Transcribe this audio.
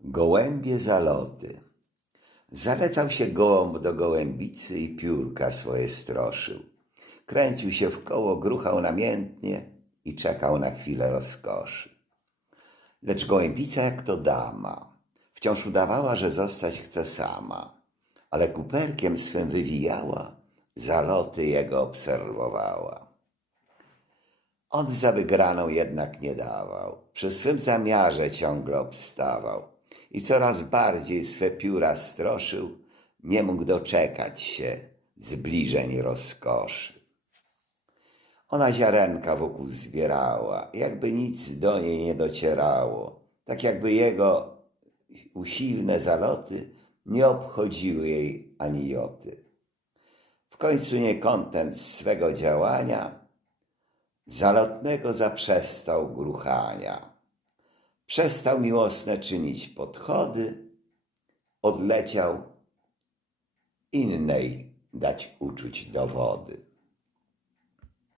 Gołębie zaloty. Zalecał się gołąb do gołębicy i piórka swoje stroszył. Kręcił się w koło, gruchał namiętnie i czekał na chwilę rozkoszy. Lecz gołębica jak to dama, wciąż udawała, że zostać chce sama, ale kuperkiem swym wywijała, zaloty jego obserwowała. On za wygraną jednak nie dawał, przy swym zamiarze ciągle obstawał i coraz bardziej swe pióra stroszył, nie mógł doczekać się zbliżeń rozkoszy. Ona ziarenka wokół zbierała, jakby nic do niej nie docierało, tak jakby jego usilne zaloty nie obchodziły jej ani joty. W końcu niekontent swego działania, zalotnego zaprzestał gruchania. Przestał miłosne czynić podchody, odleciał innej dać uczuć dowody.